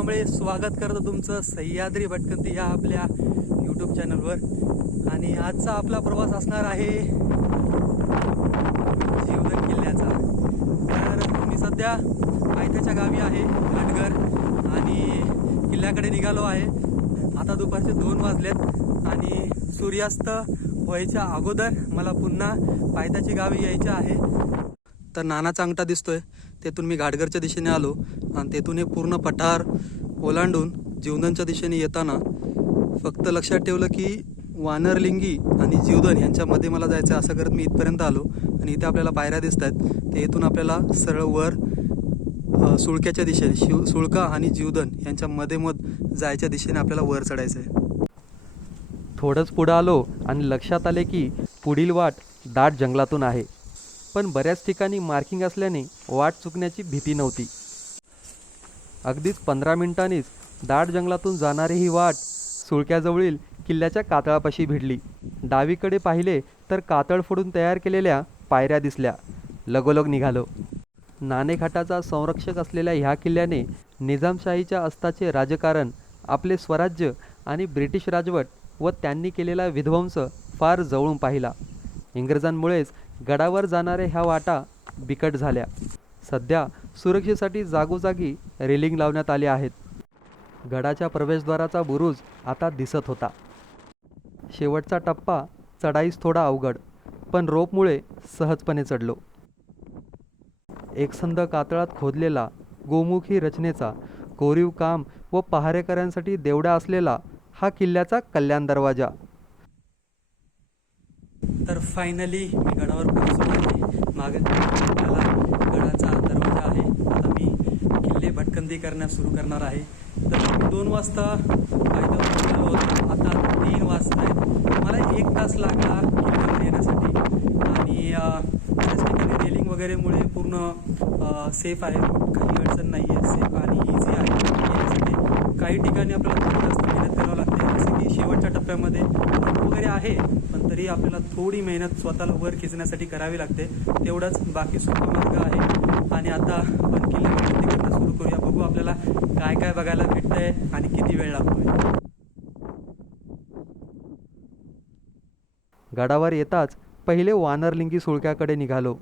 कांबळे स्वागत करतो तुमचं सह्याद्री भटकंती या आपल्या यूट्यूब चॅनलवर आणि आजचा आपला प्रवास असणार आहे जीवधन किल्ल्याचा. तर मी सध्या पायथ्याच्या गावी आहे घाटघर आणि किल्ल्याकडे निघालो आहे. आता दुपारचे दोन वाजलेत आणि सूर्यास्त व्हायच्या अगोदर मला पुन्हा पायथ्याची गावी यायचं आहे. तर नानाचा अंगठा दिसतोय. तेथून मी घाटघरच्या दिशेने आलो आणि तेथून हे पूर्ण पठार ओलांडून जीवदनच्या दिशेने येताना फक्त लक्षात ठेवलं की वानरलिंगी आणि जीवदन यांच्यामध्ये मला जायचं असं करत मी इथपर्यंत आलो. आणि इथे आपल्याला पायऱ्या दिसत आहेत ते इथून आपल्याला सरळ वर सुळक्याच्या दिशेने शिव सुळका आणि जीवदन यांच्या मध्ये मध जायच्या दिशेने आपल्याला वर चढायचं आहे थोडंच पुढं आलो आणि लक्षात आले की पुढील वाट दाट जंगलातून आहे. पण बऱ्याच ठिकाणी मार्किंग असल्याने वाट चुकण्याची भीती नव्हती. अगदीच पंधरा मिनिटांनीच दाट जंगलातून जाणारी ही वाट सुळक्याजवळील किल्ल्याच्या कातळापाशी भिडली. डावीकडे पाहिले तर कातळ फोडून तयार केलेल्या पायऱ्या दिसल्या. लगोलग निघालो. नाणेघाटाचा संरक्षक असलेल्या ह्या किल्ल्याने निजामशाहीच्या अस्ताचे राजकारण आपले स्वराज्य आणि ब्रिटिश राजवट व त्यांनी केलेला विध्वंस फार जवळून पाहिला. इंग्रजांमुळेच गडावर जाणाऱ्या ह्या वाटा बिकट झाल्या. सध्या सुरक्षेसाठी जागोजागी रेलिंग लावण्यात आले आहेत. गडाच्या प्रवेशद्वाराचा बुरुज आता दिसत होता. शेवटचा टप्पा चढाईस थोडा अवघड पण रोपमुळे सहजपणे चढलो. एकसंध कातळात खोदलेला गोमुखी रचनेचा कोरीव काम व पहारेकऱ्यांसाठी देवडा असलेला हा किल्ल्याचा कल्याण दरवाजा तर फायनली मी गडावर पोहोचलो आहे. मागे गडाचा दरवाजा आहे. आता मी किल्ले भटकंती करण्यास सुरू करणार आहे. तर दोन वाजता पायदळ निघालो होतो आता तीन वाजता आहे मला एक तास लागला किल्ल्यावर येण्यासाठी. आणि अं, ठिकाणी रेलिंग वगैरेमुळे पूर्ण सेफ आहे. काही अडचण नाही आहे सेफ आणि इझी आहे. काही ठिकाणी आपल्याला जास्त मेहनत करावं लागते जसं की शेवटच्या टप्प्यामध्ये वगैरे आहे पण तरी आपल्याला थोडी मेहनत स्वतःला वर खेचण्यासाठी करावी लागते. तेवढंच बाकी सोपा मार्ग आहे. आणि आता आपण किल्ला करणं सुरू करूया. बघू आपल्याला काय काय बघायला भेटतंय आणि किती वेळ लागतोय. गडावर येताच पहिले वानरलिंगी सुळक्याकडे निघालो.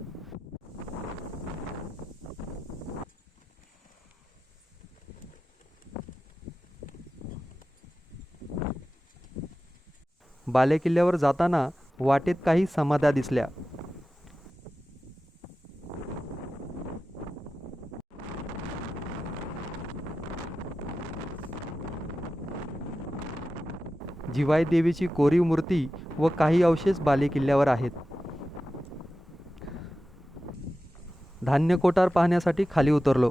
बालेकिल्ल्यावर जाताना वाटेत काही समाध्या दिसल्या. जिवाई देवीची कोरीव मूर्ती व काही अवशेष बालेकिल्ल्यावर आहेत. धान्य कोटार पाहण्यासाठी खाली उतरलो.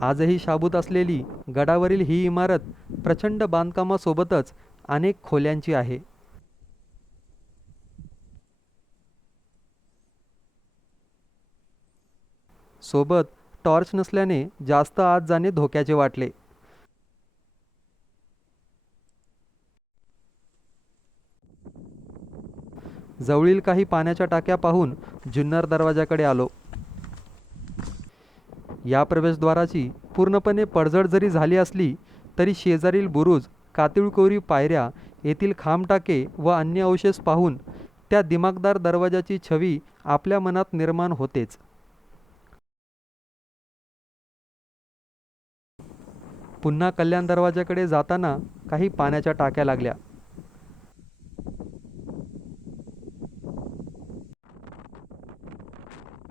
आजही शाबूत असलेली गडावरील ही इमारत प्रचंड बांधकामासोबतच अनेक खोल्यांची आहे. सोबत टॉर्च नसल्याने जास्त आत जाणे धोक्याचे वाटले. जवळील काही पाण्याच्या टाक्या पाहून जुन्नर दरवाजाकडे आलो. या प्रवेशद्वाराची पूर्णपणे पडझड जरी झाली असली तरी शेजारील बुरुज कातिळकोरी पायऱ्या येथील खामटाके व अन्य अवशेष पाहून त्या दिमागदार दरवाजाची छवी आपल्या मनात निर्माण होतेच. पुन्हा कल्याण दरवाजाकडे जाताना काही पाण्याच्या टाक्या लागल्या.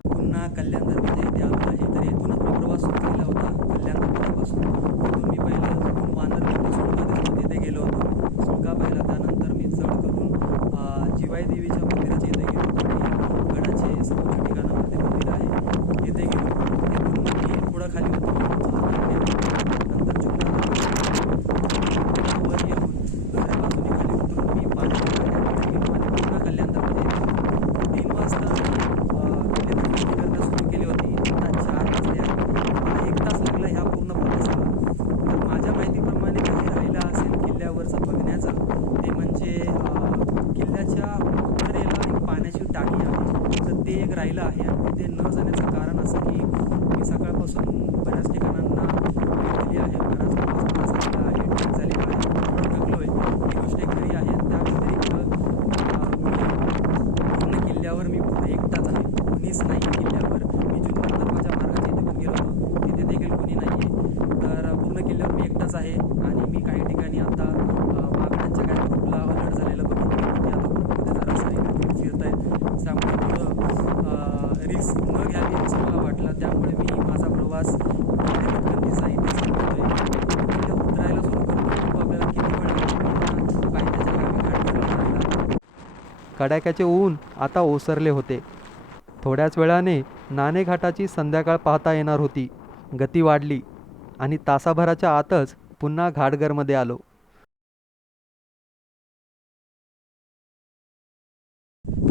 पुन्हा कल्याण दरवाजा इथे आलो आहे तर येथूनच प्रवास सुरू केला होता. कल्याण दरवाजापासून मी पहिलं तिथून वानरलिंगी सुळका दिसतो तिथे गेलो होतो सुळका पाहिला त्यानंतर मी चढ करून अं, जिवाई देवीच्या मंदिराच्या इथे गेलो होतो की गडाचे समोरच्या ठिकाणामध्ये मंदिर आहे तिथे गेलो तिथून मग मी थोडं खाली उतरून नंतर जुन्नर वर येऊन दुसऱ्या बाजूने खाली उतरून मी पाण्याच्या टाक्यांकडे गेलो आणि पुन्हा कल्याण दरवाजा येतो तीन वाजता अं, किल्ले खरेदी करणं सुरू केली होती आता चार वाजले आहेत. मला एक तास लागला ह्या पूर्ण प्रवासाला तर माझ्या माहितीप्रमाणे काही राहिलं असेल किल्ल्यावरचं बघण्याचं ते म्हणजे अं, किल्ल्याच्या उत्तरेला एक पाण्याची टाकी आहे तर ते एक राहिलं आहे आणि तिथे न जाण्याचं कारण असं की मी सकाळपासून बऱ्याच ठिकाणांना कडाक्याचे ऊन आता ओसरले होते. थोड्याच वेळाने नाणेघाटाची संध्याकाळ पाहता येणार होती. गती वाढली आणि तासाभराच्या आतच पुन्हा घाटघरमध्ये आलो.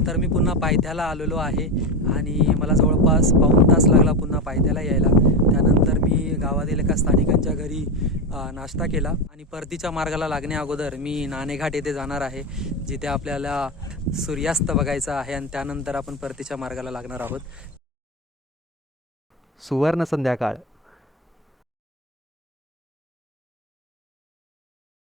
तर मी पुन्हा पायथ्याला आलेलो आहे आणि मला जवळपास पाऊण तास लागला पुन्हा पायथ्याला यायला. त्यानंतर मी गावातील एका स्थानिकांच्या घरी नाश्ता केला आणि परतीच्या मार्गाला लागण्या अगोदर मी नाणेघाट येथे जाणार आहे जिथे आपल्याला सूर्यास्त बघायचा आहे आणि त्यानंतर आपण परतीच्या मार्गाला लागणार आहोत. सुवर्ण संध्याकाळ.